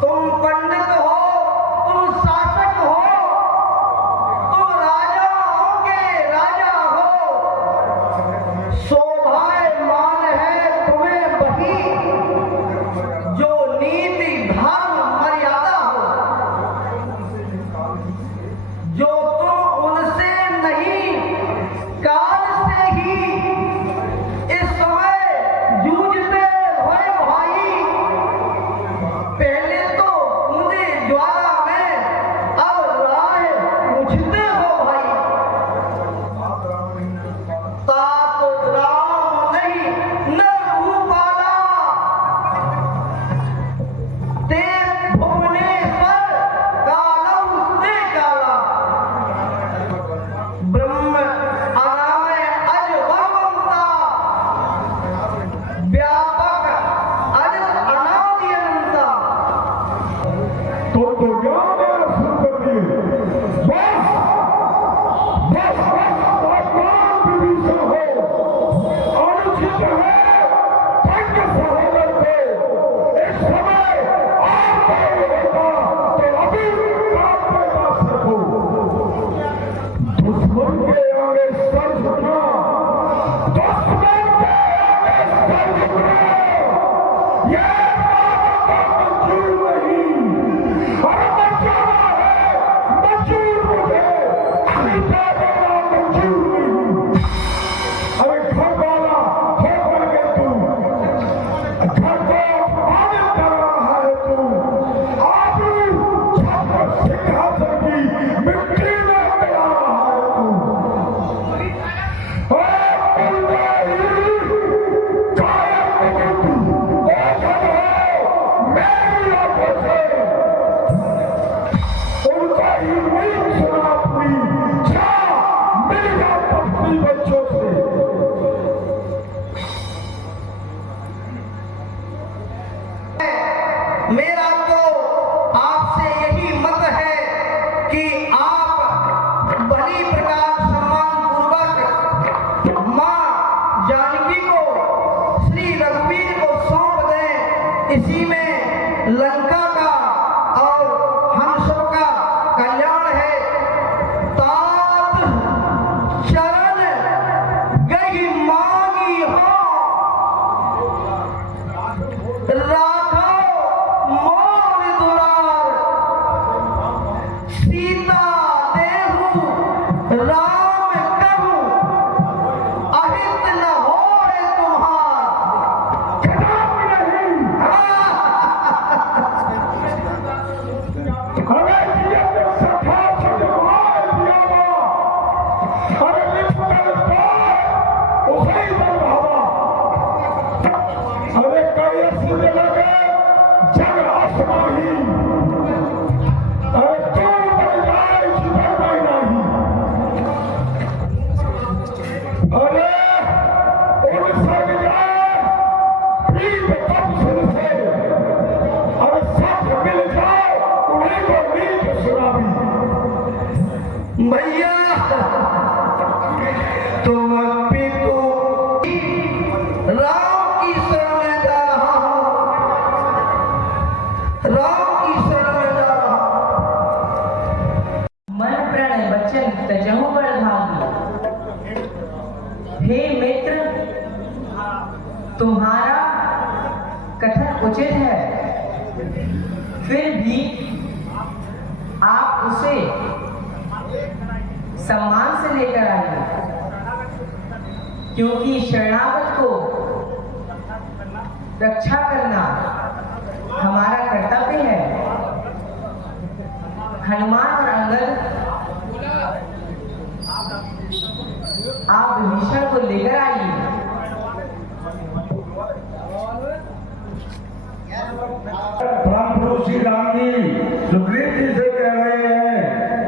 तुम बच्चों से। मेरा तो आपसे यही मत है कि आप भली प्रकार सम्मान पूर्वक मां जानकी को श्री रघुवीर को सौंप दें। इसी में लंका का और हम सबका कल्याण है। तात चरण गई मांगी हो, राघव मोर दुलार, सीता देहु राम कहूं, अहित न होए तुम्हार। हमें दिया तो सखा सजवाए दिया ना, अरे लिख कर पाए उसे ही बल भावा। अरे कई सुन लगे जग आसमाही, अरे तू बन जाए जीवन में नहीं। अरे उन सग जाए प्रीत तब सुन से, अरे साथ मिल जाए उन्हीं को नीच सुनावी। भैया तुम पितु राम की शरण में जा रहा हूं, राम की शरण में जा रहा हूं। मन प्रण वचन तजहु बड़ भागी। हे मित्र, तुम्हारा कथन उचित है, फिर भी आप उसे सम्मान से लेकर आइए, क्योंकि शरणागत को रक्षा करना हमारा कर्तव्य है। हनुमान और अंगद, आप विभीषण को लेकर आइए। प्रभु श्री राम जी सुग्रीव जी से कह रहे हैं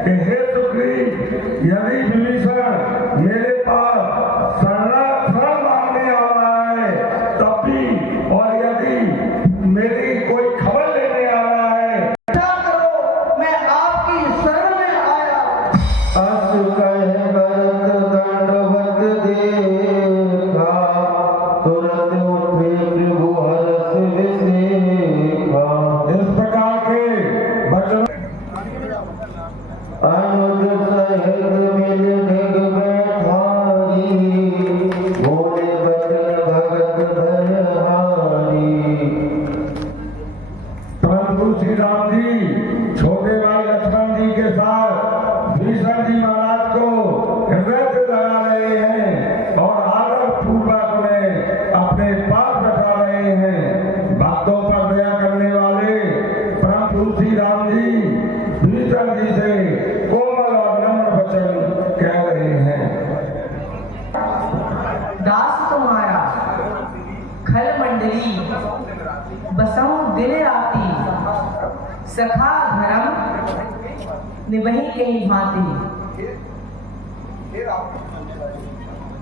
कि हे सुग्रीव, यदि विभीषण मेरे पास शरण मांगने आ रहा है तब भी, और यदि मेरी कोई खबर लेने आ रहा है, क्या करो, मैं आपकी शरण में आया। अस कह भरत दंडवत देखा, तुरंत उठे प्रभु हरष विसेखा। इस प्रकार के वचन अनुज सहित मिल डिग बैठारी, बोले बचन भगत भयहारी। प्रभु श्री राम जी छोटे भाई लक्ष्मण जी के साथ भीषण जी महाराज को हृदय से लगा रहे हैं और आदर पूर्वक उन्हें अपने पास बैठा रहे हैं। भक्तों पर दया करने वाले प्रभु श्री राम जी भीषण जी से कोमल और नम्र वचन कह रहे हैं। दास तुम्हारा खल मंडली बसहु दिन राती, सखा धर्म निभहि कहीं भांति।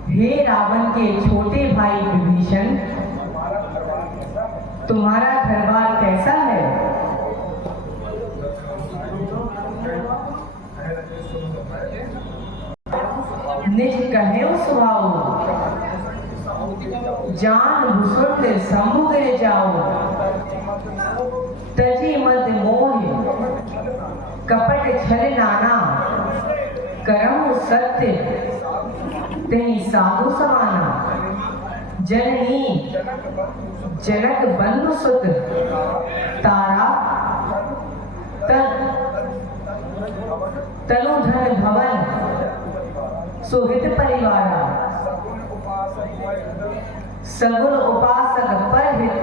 हे रावण के छोटे भाई विभीषण, तुम्हारा घरबार कैसा है? निज कहे सुहाओ, जान भुसुंड समुद्र जाओ। तजी मद मोह कपट छल नाना, करम सत्य तेहि साधु समाना। जननी जनक बंधु सुत, तारा तनु धन भवन, सुहित परिवारा। सगुन उपासक पर हित,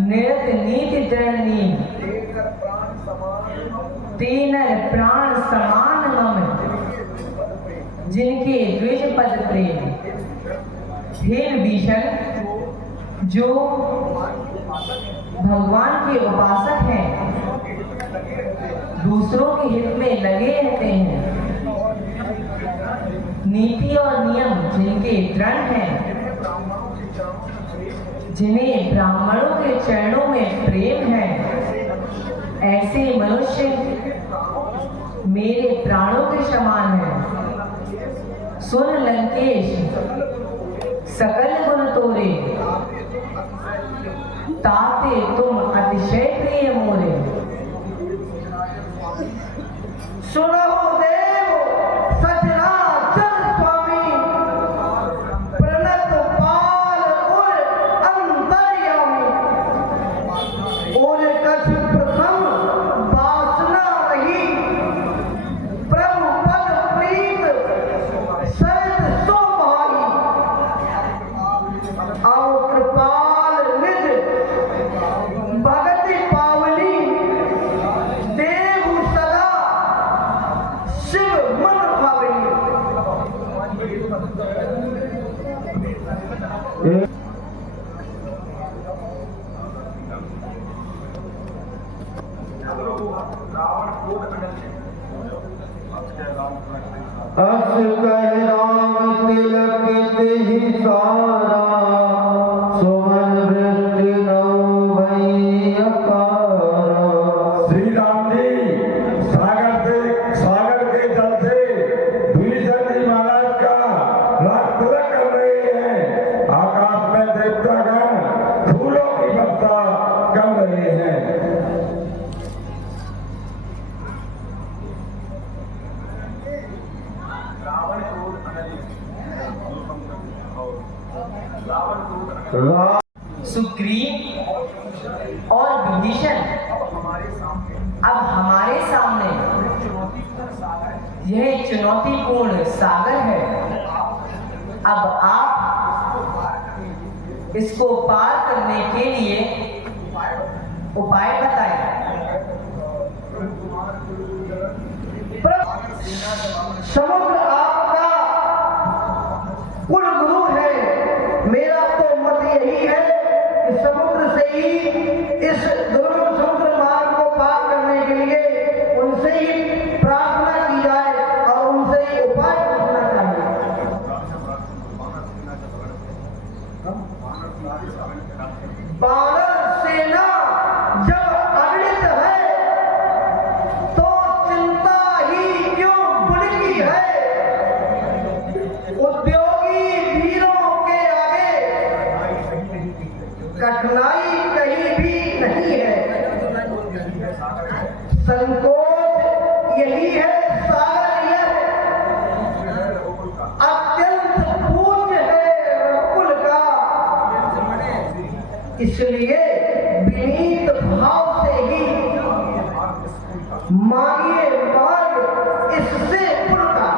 निरत नीति दृढ़। तीनर प्राण समान मम, जिनके द्विज पद प्रेम। हे विभीषण, जो भगवान के उपासक हैं, दूसरों के हित में लगे रहते हैं, नीति और नियम जिनके दृढ़ हैं, जिन्हें ब्राह्मणों के चरणों में प्रेम है, ऐसे मनुष्य मेरे प्राणों के समान हैं। सुन लंकेश, सकल गुण तोरे, ताते तुम अतिशय प्रिय मोरे। सुनो देव सचराचर स्वामी, प्रणत पाल उर अंतर्यामी। और कछ प्रथम वासना रही, प्रभु पद प्रीत सहित सो भाई। आओ कृपाल निज भगति पावनी, देव सदा शिव मन भावनी। अस कह राम तिलक तिहि सारा, सुमन वृष्टि नौ भई अकारा। श्री राम जी सागर के जल से भीषण जी महाराज का राग तिलक कर रहे हैं। आकाश में देवतागण फूलों की वर्षा कर रहे हैं। राम सुग्रीव और विभीषण अब हमारे सामने यह चुनौतीपूर्ण सागर है। अब आप इसको पार करने के लिए उपाय बताएं। समुद्र आपका कुल गुरु है। मेरा तो मत यही है कि समुद्र से ही इस दुर्गम समुद्र मार्ग को पार करने के लिए उनसे ही प्रार्थना की जाए और उनसे ही उपाय पूछना चाहिए। वानर सेना जब अगणित है तो चिंता ही क्यों बुड़की है। उद्योगी वीरों के आगे कठिनाई कहीं भी नहीं है। संकोच यही है, सागर यह अत्यंत पूज्य है रघुकुल का। इसलिए विनीत भाव से ही मांगिए मार्ग इससे पुर का।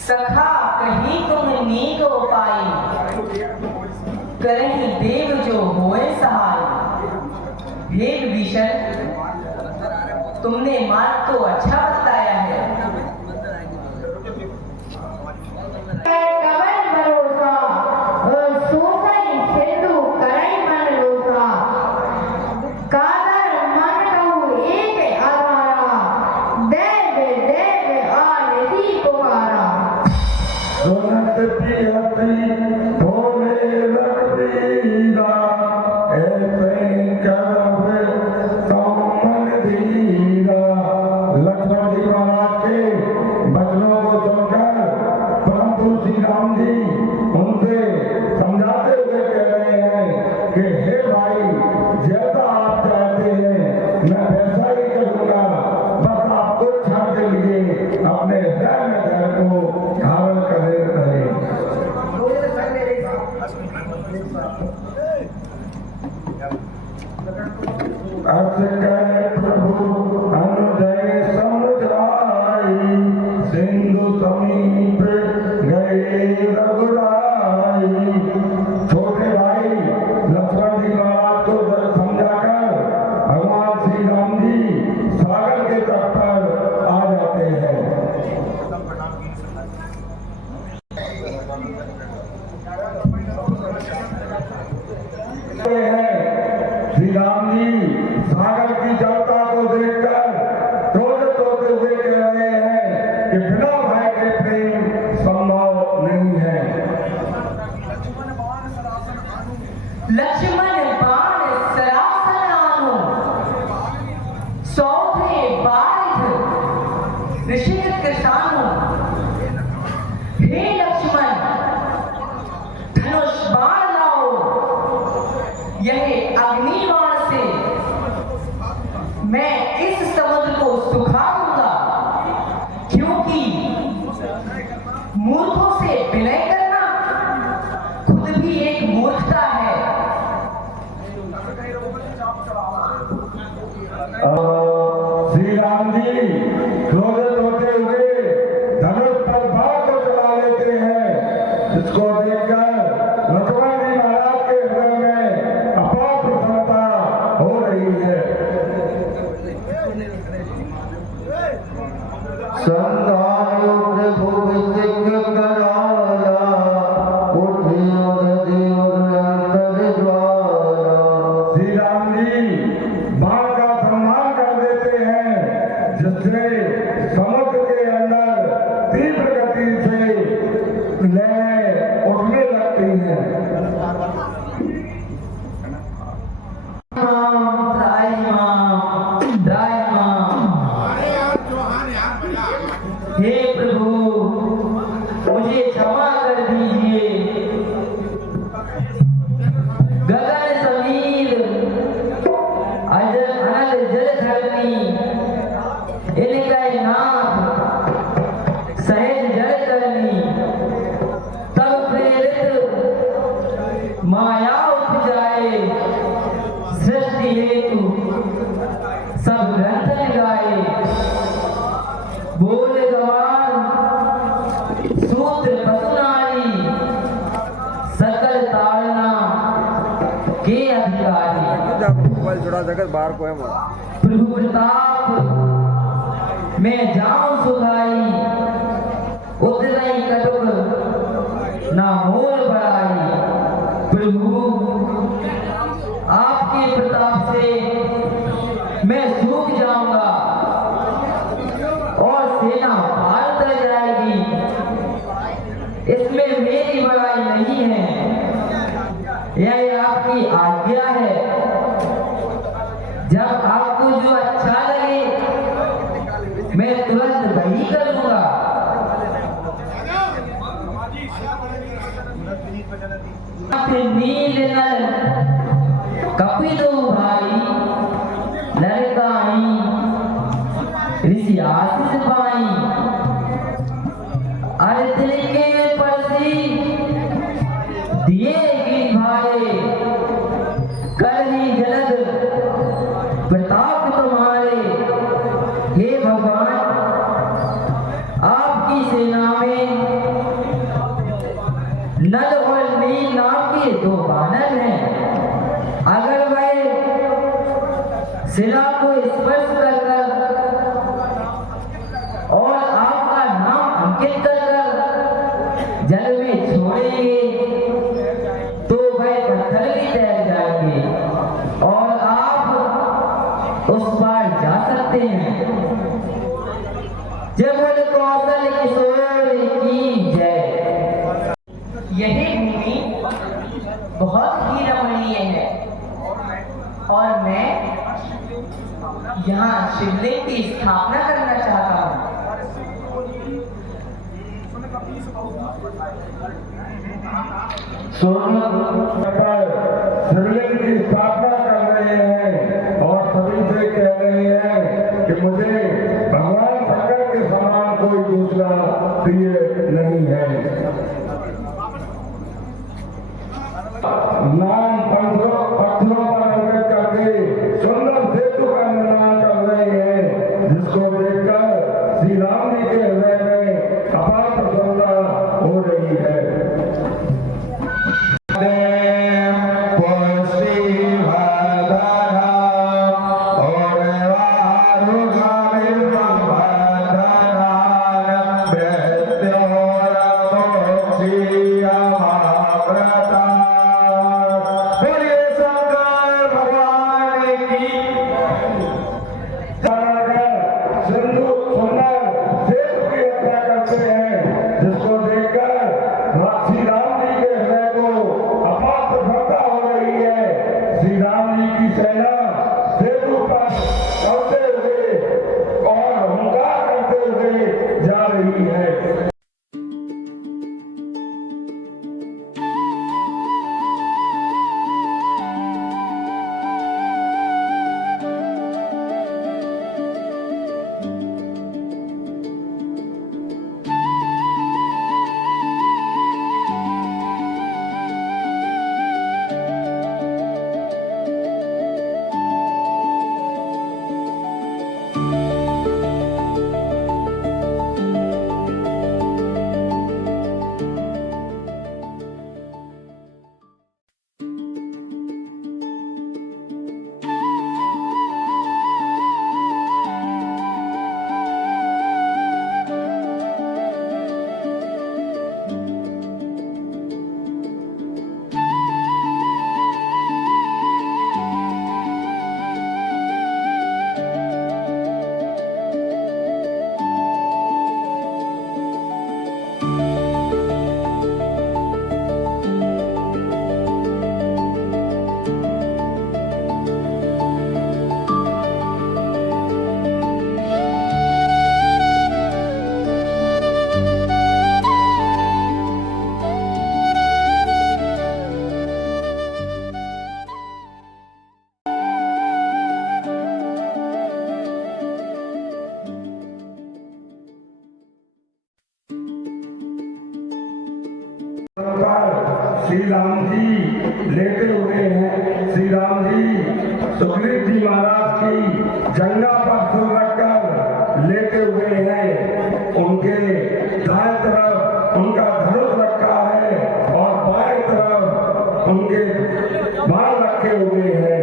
सखा कहीं तुम नीक उपाय, करही देव जो होए सहाय। हे विभीषण, तुमने मार्ग तो अच्छा बताया है। कवल भरोसा सोसई सिंधु करई मन लोसा। कादर मन कहूँ एक आधारा, देव देव आनति पुकारा। सुनत पियति भोले रघुबीरा, ऐसे करब तुम मन धीरा। लक्ष्मण जी महाराज के वचनों को सुनकर परंतु श्री राम जी उनसे समझाते हुए कह रहे हैं कि हे भाई, जैसा आप चाहते हैं मैं वैसा ही करूंगा। बस आप कुछ क्षण के लिए अपने हृदय में धैर्य को धारण करे रहे। अर्थ कहे प्रभु अनुदय समुझाई, सिंधु समीप गए रघुराई। छोटे भाई लक्ष्मण जी महाराज को समझाकर भगवान श्री राम जी सागर के तट पर आ जाते हैं। श्री राम जी सागर की जनता को देखकर रोते हुए कह रहे हैं परेशान हूं। हे लक्ष्मण, धनुष बाण लाओ, यह अग्नि बाण से मैं इस समुद्र को सुखा दूंगा, क्योंकि मूर्खों से विनय करना खुद भी एक मूर्खता है। श्री राम जी क्रोधित होते हुए धनुष पर बाण को चला लेते हैं। इसको देखकर लक्ष्मण जी महाराज के हृदय में अपार प्रसन्नता हो रही है। संधायो प्रभु विसिक कराया, उठियो देव अंतर द्वारा। श्री राम जी बाण का सम्मान कर देते हैं, जिससे समुद्र के अंदर तीव्र गति से लहरें उठने लगती हैं। हे प्रभु, मुझे क्षमा कर दीजिए। गगन समीर अनल जल धरनी, इनका नाथ सहज जल करनी। तब प्रेरित माया उपजाए, सृष्टि हेतु सब ग्रंथन गाए। बोल गवार सूत्र पसुनारी, सकल ताड़ना के अधिकारी। मोबाइल जुड़ा जगत बाहर को है प्रभु प्रताप मैं जाऊं सुखाई, उतरई कटुक ना मोल बढ़ाई। प्रभु आपके प्रताप से मैं सूख जाऊंगा और सेना पार कर जाएगी। इसमें मेरी बड़ाई नहीं है, यह आपकी आज्ञा है। जब आपको जो अच्छा लगे मैं तुरंत वही करूंगा। नील नल कपिदो भाई, लड़काई ऋषि आशीष पाई। अरे दिल के परसी दिए गिर भाई, कर ही जलद प्रताप तुम्हारे। हे भगवान, आपकी सेना में नल और नील नाम के दो बानर हैं। अगर वह शिला को स्पर्श कर और आपका नाम अंकित कर जल में छोड़ेंगे तो वह पत्थर भी तैर जाएंगे और आप उस पार जा सकते हैं। जब बोले कौशल किशोर की जय। यही भूमि बहुत ही रमणीय है और मैं यहाँ शिवलिंग की स्थापना करना चाहता हूँ। शिवलिंग की स्थापना कर रहे हैं और सभी से कह रहे हैं कि मुझे भगवान शंकर के समान कोई दूसरा प्रिय नहीं है। नाम पत्थरों पर अंकित करके सुंदर सेतु का निर्माण कर रहे हैं, जिसको देखकर श्री राम जी के हृदय में अपार प्रसन्नता हो रही है। और श्री राम जी लेटे हुए हैं। श्री राम जी सुग्रीव जी महाराज की जंगा पर सिर रखकर लेटे हुए हैं। उनके दाएं तरफ उनका धनुष रखा है और बाएं तरफ उनके बाण रखे हुए हैं।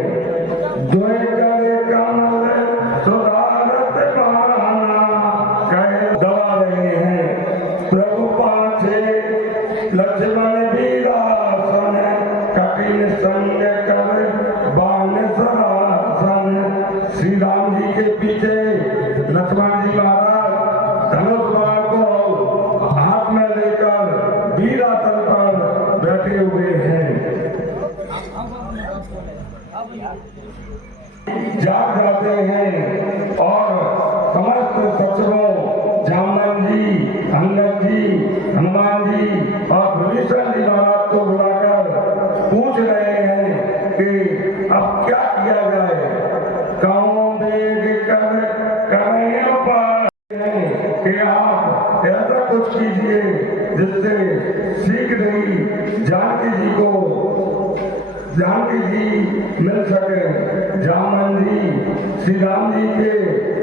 दोए करे कमल सुधारत बहाना कहे दबा रहे हैं। प्रभु पाछे लक्ष्मण वीरासन कपिल संग कर बाण सरासन। श्री राम जी के पीछे लक्ष्मण जी महाराज धनुष बाण को हाथ में लेकर वीरासन पर बैठे हुए हैं। जाग जाते हैं और समस्त सचिवों जामन जी, अंगद जी, हनुमान जी और विभीषण जी महाराज को बुलाकर पूछ रहे हैं कि अब क्या किया जाए। कौन बेग कर करें उपाय कि आप ऐसा कुछ कीजिए जिससे शीघ्र ही जानकी जी मिल सके। जामन जी श्री राम जी के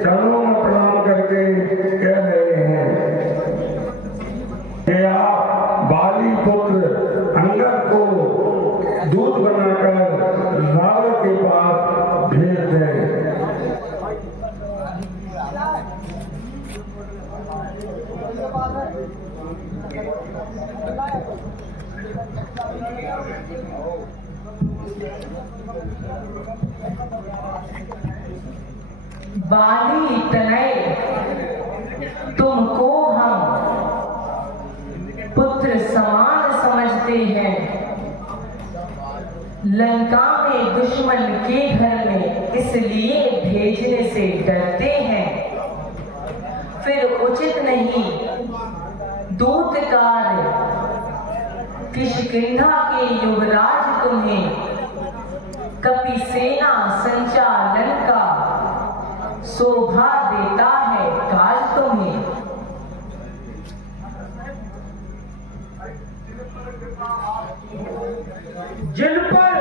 चरणों में प्रणाम करके कह रहे हैं कि आप बाली पुत्र अंगद को दूत बनाकर रावण के पास भेज दें। बाली तनय तुमको हम पुत्र समान समझते हैं। लंका में दुश्मन के घर में इसलिए भेजने से डरते हैं। फिर उचित नहीं दूत कार्य किष्किंधा के युवराज तुम्हें कपि सेना संचालन का शोभा देता है काज तुम्हें। जिन पर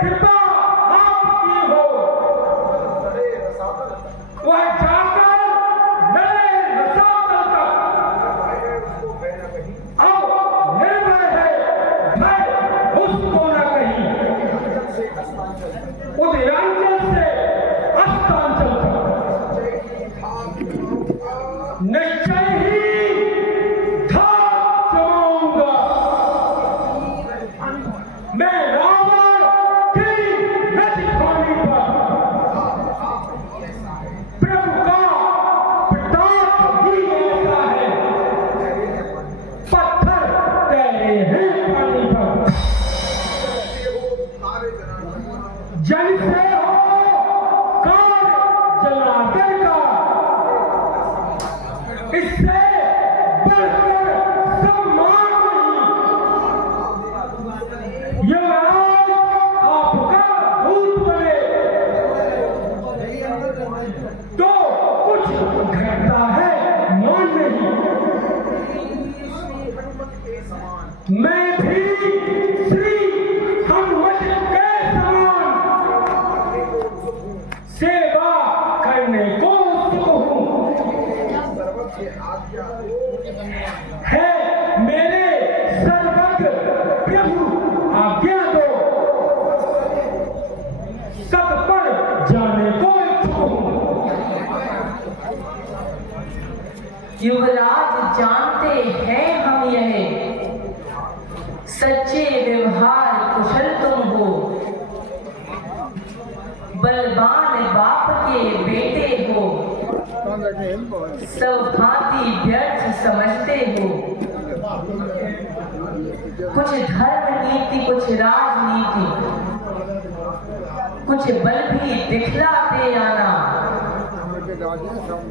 कृपा आपकी हो वह जाकर नए रसातल तक अब निर्भय है भय उसको न कहीं। उदयांचल से अस्तांचल तक निश्चय ही धाक जमाऊंगा। मैं रावण की रजधानी पर प्रभु का प्रताप ही ऐसा है। पत्थर तैरे हैं पानी पर। जल से हो कार जलाकर का इससे बढ़कर सम्मान नहीं। युवराज आपका दूत बने तो कुछ घटता है मान नहीं। मैं भी श्री हनुमत के समान सेवा करने को उत्सुक हूँ। है मेरे सर्वज्ञ प्रभु आज्ञा दो। सत पर जाने को इच्छुक हूँ। युवराज जानते हैं हम यह सच्चे व्यवहार कुशल तुम हो। बलवान बाप के बेटे हो। सब भांति व्यर्थ समझते हो। कुछ धर्म नीति कुछ राजनीति कुछ बल भी दिखलाते आना।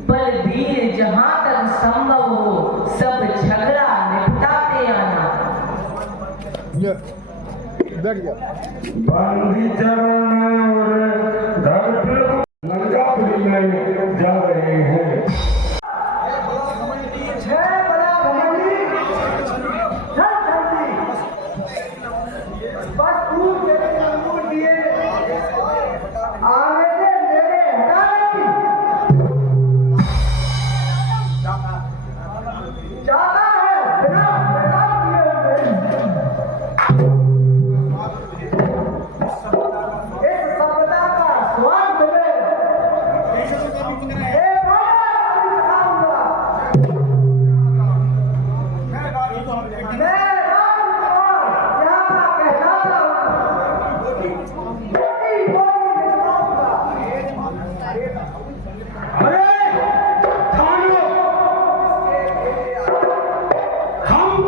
बलवीर जहां तक संभव हो सब झगड़ा निपटाते आना। बांधी चरण और धर प्रभु लंकापुरी में जा रहे हैं। जय बड़ा घमंडी, जय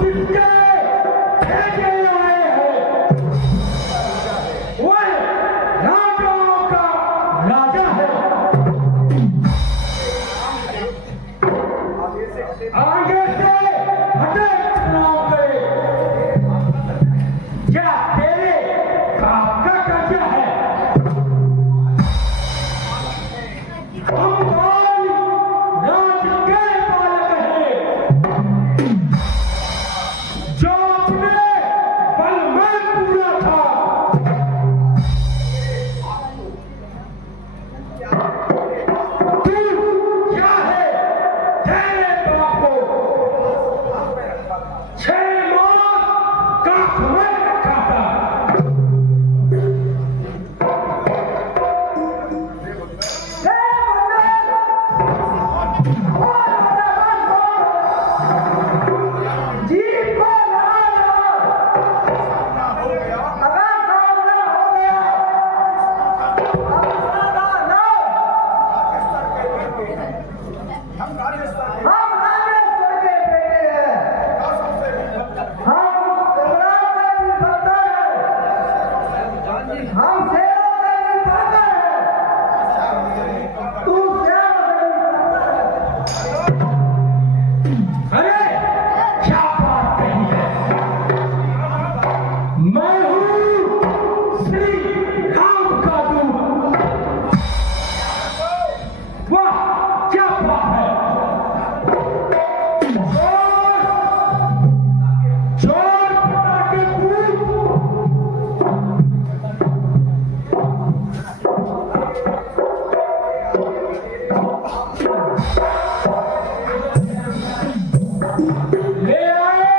जिसके भेजे आए हैं वह राजाओं का राजा है। आगे से हटे चुनाव करे, क्या तेरे बाप का कर्जा है? हम बाल राज के बालक हैं, जो अपने बल में पूरा था। तू क्या है? तेरे बाप को 6 मास का समय खाता। अरे क्या बात कही है? मैं हूँ श्री राम का दूत। वाह क्या बात है! जोर पटाखे फूट। ले आए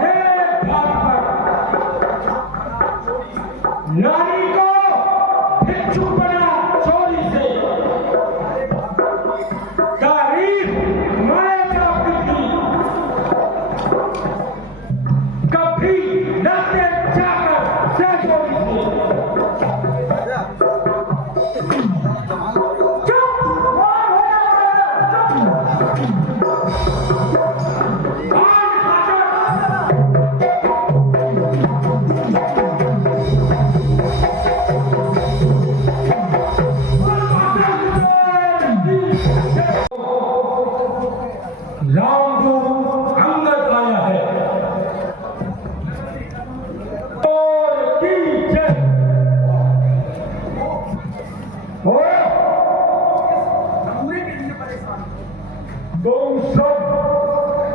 थे घाट पर, नारी को भिक्षुक बना चोरी से। तारीफ माए जाती थी, कभी नचते जाकर से चोरी से। रामदूत अंगद आया है। और की जय। तुम सब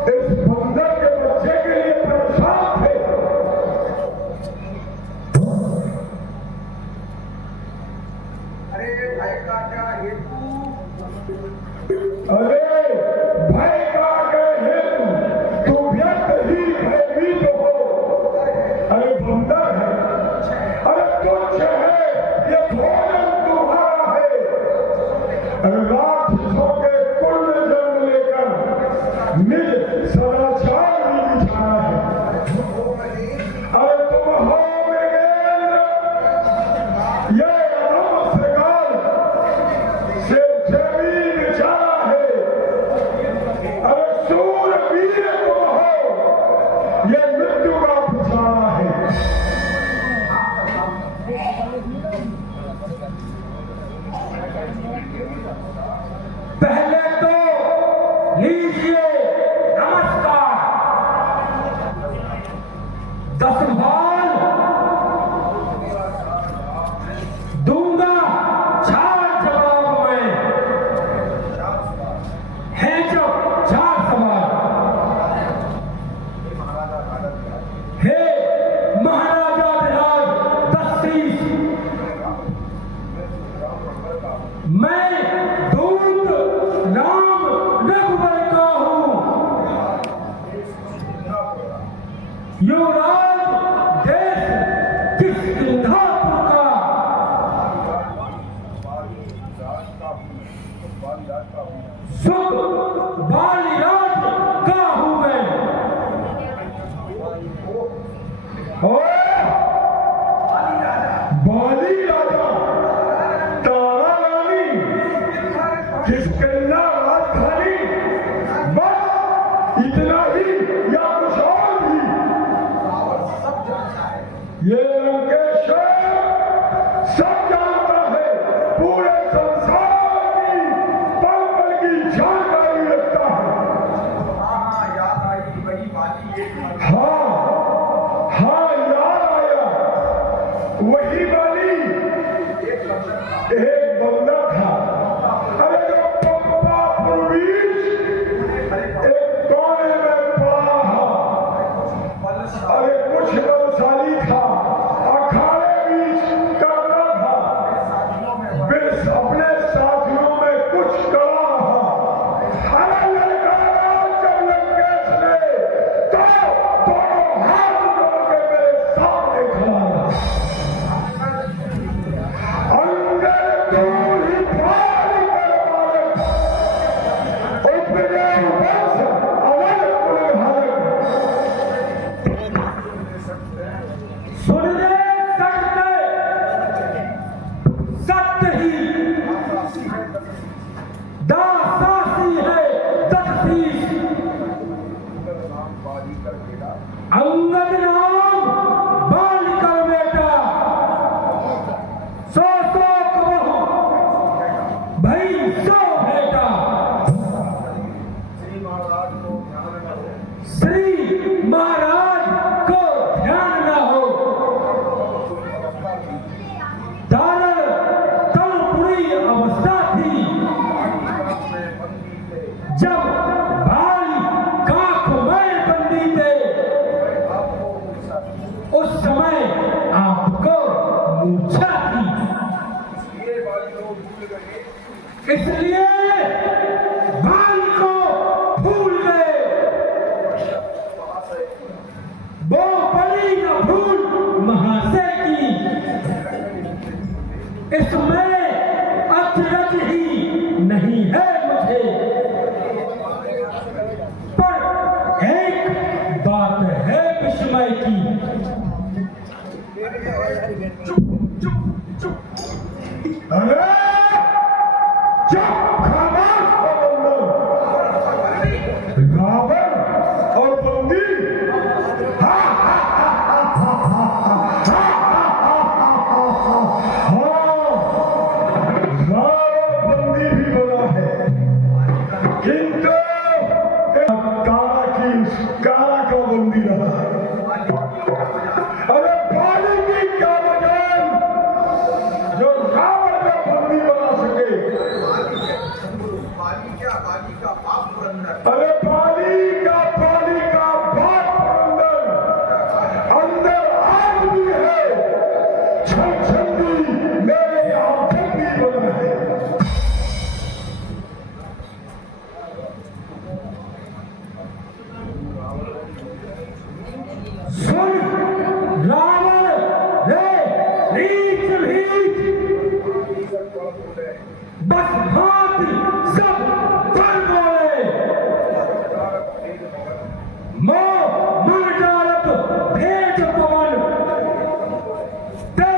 इस बंदर के बच्चे के लिए परेशान थे। अरे भय का क्या हेतु? तू व्यक्त ही भयभीत हो। अरे बंदर है, अरे तुच्छ है, ये भोजन तुम्हारा है। अरे राक्षसों के कुल में जन्म लेकर निज सदाचार भी बिछाना है। अरे तुम हो मृगेंद्र, ये अधम श्रृंगार से जमीन बिछाना है। अरे सूरवीर तुम हो, ये मृत्यु का बिछाना है। पहले तो लीजिए नमस्कार। 10 भाल दूंगा चार जवाब में, है जो 4 सवाल। हे महाराजा विराज 10 मैं दूत राम रघुवर का हूँ। युवराज देश किस सिंधापुर का। सुख बालीराज का हूँ मैं। बाली राजा तारा रानी किसकिल्ला राजधानी, बस इतना ही या कुछ और? ये लंकेश्वर सब जानता है, पूरे संसार की पल पल की जानकारी रखता है। हाँ हाँ याद आया, वही वाली एक बंदा था। अरे जो पप्पा पुरवीश एक कोने में पड़ा था। अरे कुछ बलशाली था, अखाड़े बीच करता था, फिर अपने साथियों में कुछ कड़ा रहा। अरे लड़का जब लंकेश ने तो दोनों हाथ जोड़ के मेरे सामने खड़ा रहा। अंदर तू ही पार कर मालक, उपरे बस अवल कुल हालक। सुन ले सकते सत्य ही दासासी है दसतीस अंगद नाम बाल कर बेटा सो कबहू भई सो बेटा श्री महाराज को ध्यान न हो दानव तलपुरी अवस्था थी जब बाली काख में बंदी थे, उस समय आपको मूर्छा थी, इसलिए बाल को भूल गए। वो बड़ी न भूल महाशय की, इसमें अचरज ही नहीं है मुझे। पर एक बात है विस्मय की, अरे चुप खामोश हो बंदर। रावण और बंदी बंदी भी बना है, किंतु काला का बंदी रहा है। अरे बाली की क्या वजह जो रावण का बंदी बना सके। अरे बाली का बाप पुरंदर अंदर आग भी है, छंदी मेरे आंखों भी बना है। सुन रावण रे नीच भीच बस भांति सब कर बोले, मोह मन डालत भेज पवन ते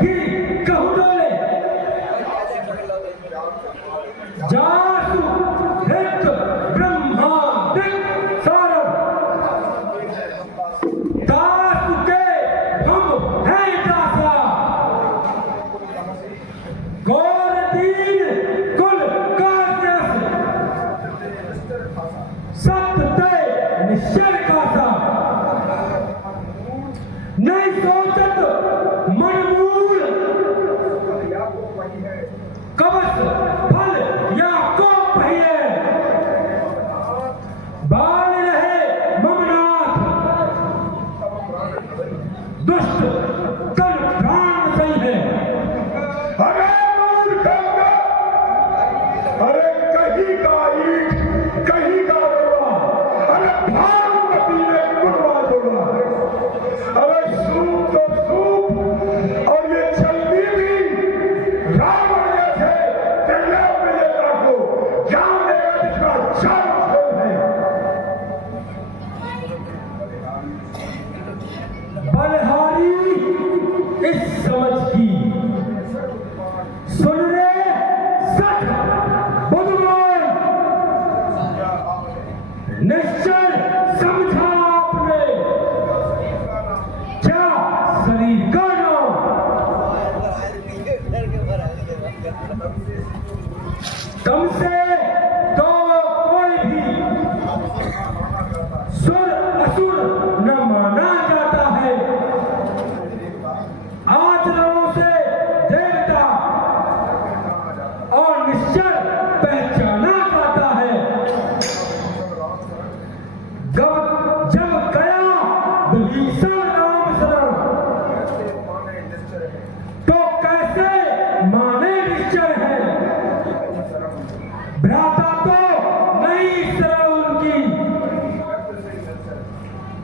गिर कहु डोले। जासु हित ब्रह्मादिक सारव दास के हम हैं दासा, गौर दीन कुल कायस सत्य ते निश्चय कासा। नहीं सोचत मन मूल कवच फल या को पहिए, बाल रहे ममनाथ दुष्ट तन प्राण सही है। अरे मूर्ख अंगद, अरे कहीं का ईट कहीं का रोड़ा, अरे भानुमती ने कुटवा जोड़ा। अरे सूप तो सूप और ये चलती भी रावण जैसे दरिया में ये रखो, जान देगा जिसका चार खेल है। बलहारी भीषण राम शरण तो कैसे माने निश्चय है। भ्राता तो नहीं शरण उनकी,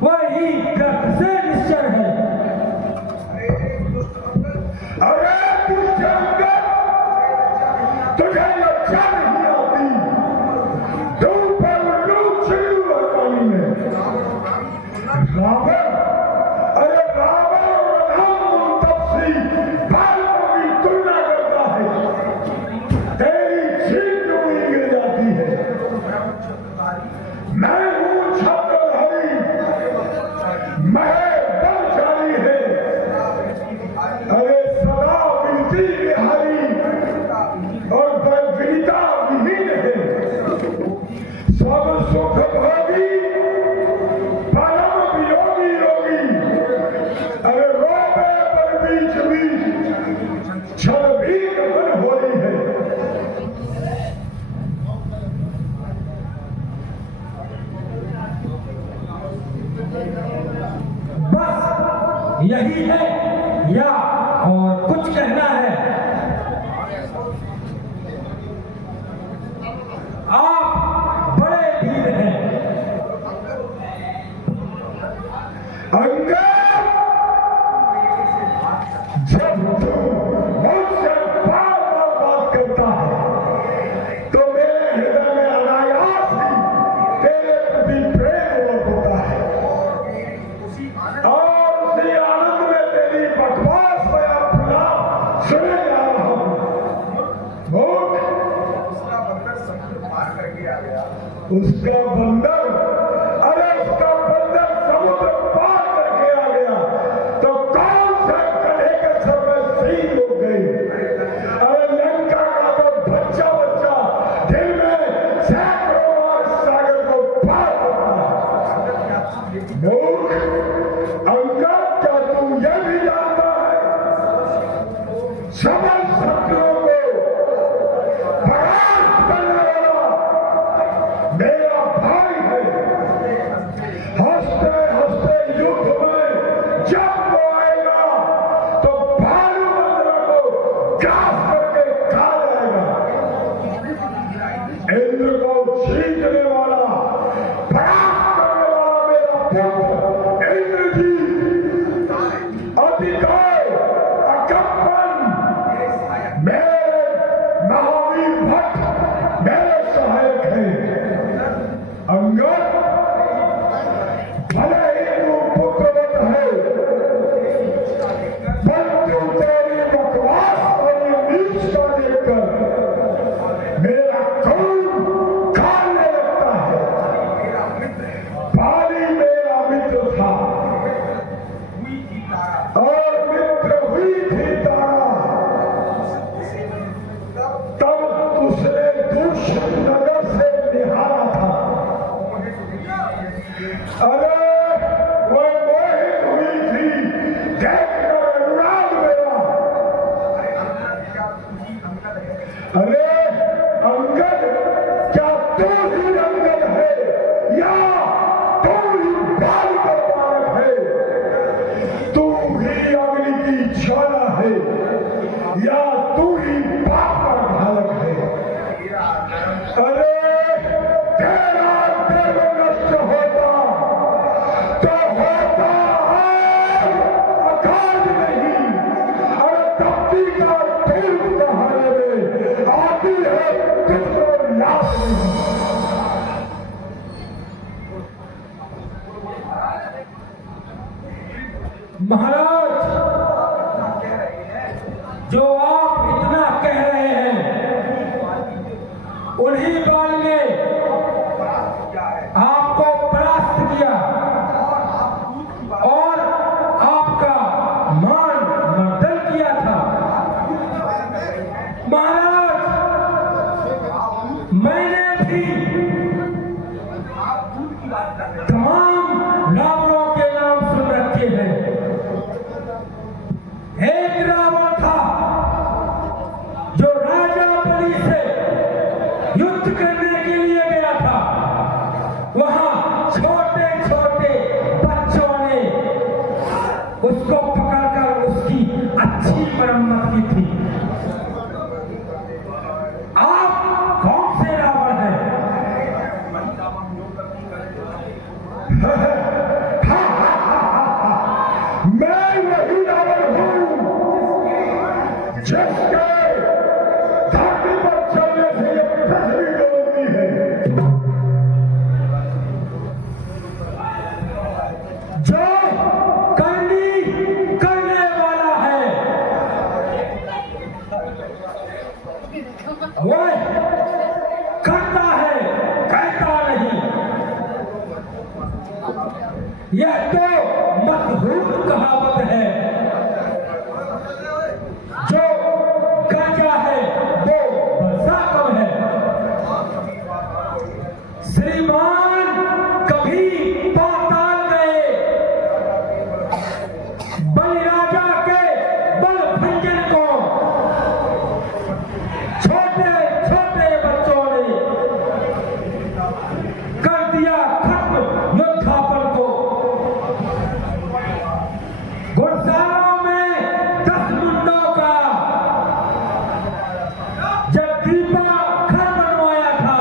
वही ग्रंथ से निश्चय है। अरे तुझे लज्जा नहीं आती? धूप पर उल्लू चिल्लू पानी में रावण, अरे रावण और राम तपसी भाइयों की तुलना करता है। तेरी जीत हुई गिर जाती है। मैं हूँ छत्रधारी, मैं बलशाली है। अरे सदा विनती बिहारी और विनीता विहीन है। सब सुख भोगी परम वियोगी योगी। अरे रोबे पर बीच बीच छल भी मन होली है। बस यही है या और कुछ कहना है? आप बड़े वीर हैं। अंगद, जब तू मुझसे बार बार बात करता है तो मेरे हृदय में अनायास ही तेरे प्रति प्रेम उमड़ होता है और उसी आनंद में तेरी बकवास बया फुला सुने जा रहा हूं। भूख उसका बंदर, अरे उसका बंदर समुद्र पार करके आ गया तो कौन सा कढ़े के सर में सींग उग गई। अरे लंका का तो बच्चा बच्चा दिन में सैकड़ों बार सागर को पार करता है। मूर्ख अंगद, क्या तू यह भी जानता है समस्त शत्रुओं को परास्त करने वाला मेरा भाई है। हंसते हंसते युद्ध में जब वो आएगा तो भालू को ग्रास करके खा जाएगा। इंद्र को जीतने वाला, परास्त करने वाला मेरा पुत्र इंद्रजीत, अतिकाय, अकम्पन, मेरे महावीर भट्ट मेरे सहायक हैं। अंगद, भले ही तू पुत्रवत है, परंतु तेरी बकवास और नीचता देखकर मेरा खून खौलने लगता है। बाली मेरा मित्र था और मित्र हुई थी तारा। तब उसने दूषण नगर से निहारा था। अरे वो मोहित हुई थी देखकर अनुराग मेरा। अरे अंगद, क्या तू ही अंगद है या तू ही बाल का बालक है? तू ही अग्नि की ज्वाला है या तू ही पाप का बालक है? अरे तेरा देव नष्ट होता तो होता अकाल नहीं। अरे तप्ती का तेल दहाने में आती है तुझको याद नहीं। महाराज, जो आप इतना कह रहे हैं उन्हीं बाल ने आपको परास्त किया और आपका मान मर्दन किया था। महाराज, मैंने भी तमाम रावणों के नाम सुन रखे हैं। एक रावण था जो राजा बलि से युद्ध करने के लिए गया था। वहां छोटे छोटे बच्चों ने मैं वही रावण हूं जिसके धरती पर चलने से ये पृथ्वी डूबती है, जो करने वाला है वो करता है, कहता नहीं। यह तो मशहूर कहावत है, जो गरजा है वो बरसा कम है। श्रीमान कभी पाताल गए, बलिराजा के बल भंजन को छोटे छोटे बच्चों ने कर दिया खत्म योद्धापन को। घुड़सवारों में 10 मुंडों का जब दीपा घर बनवाया था,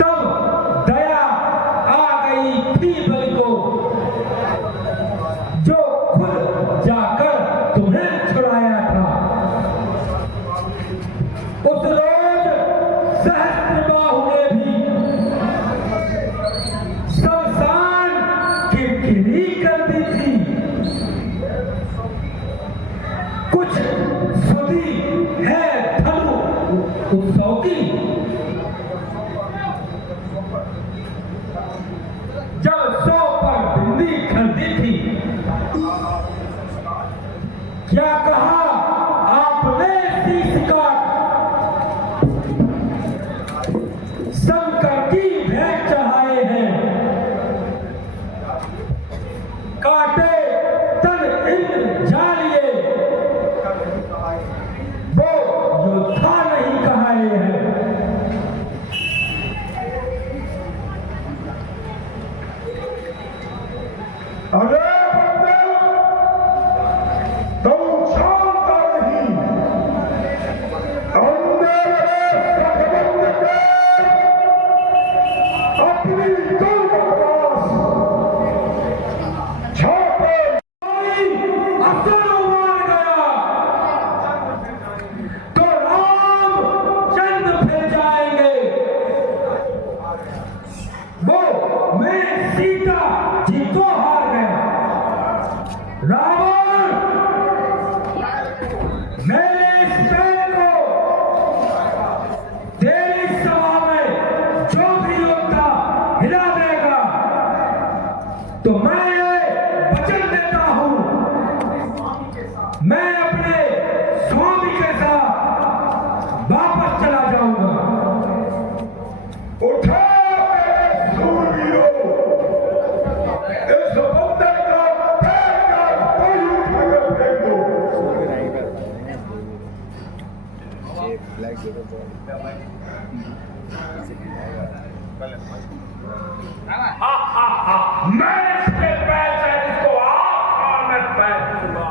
तब दया आ गई थी बलि को, जो खुद जाकर तुम्हें छुड़ाया था। उस रोज सहस्त्रबाहु ने भी शमशान किरकिरी कर दी थी। कुछ सुधी है धनु उत्सव की, जब 100 पर बिंदी खरीदी थी। क्या कहा आपने शीश काट, शंकर की भेंट चढ़ाए हैं। काटे तन इंद्र जालिए, वो योद्धा नहीं कहाए हैं। अरे बंदे, तुम जानता नहीं, अंदर सतबंद के अपनी दुर्बकवास छापे असुर मार गया तो रामचंद्र फिर जाएंगे। वो मैं सीता जी को हार गया। रावण मेरे इस पैर को तेरी सभा में जो भी योद्धा हिला देगा, तो मैं ये वचन देता हूं, मैं अपने स्वामी के साथ वापस चला जाऊंगा। उठा मेरे सूरवीरों, इस बंदर का पैर का कोई उठाकर फेंक दो। मैं इसके पैर से इसको और मैं पैर दूंगा।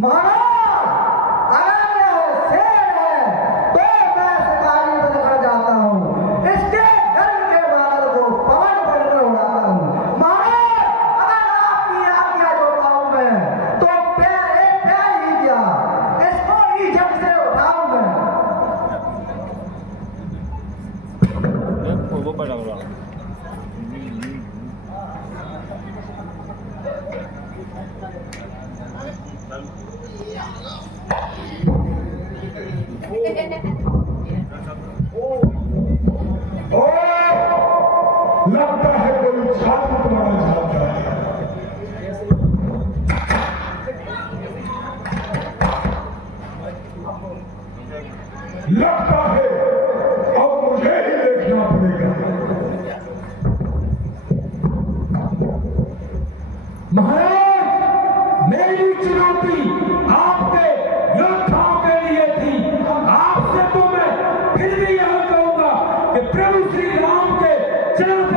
महाराज, अगर यह शेर है तो मैं शिकारी बनकर जाता हूँ, इसके गर्भ के बादल को पवन बनकर उड़ाता हूँ। महाराज, अगर आपकी आज्ञा जो पाऊं मैं, तो पैर ही दिया, इसको ही झट से उठाऊं मैं। वो पड़ा हुआ ओ, लगता है कोई छात्र तुम्हारा छात्र है। लगता है अब मुझे ही देखना पड़ेगा। महाराज, मेरी चुनौती आपके योद्धाओं के लिए थी, आपसे तो चरण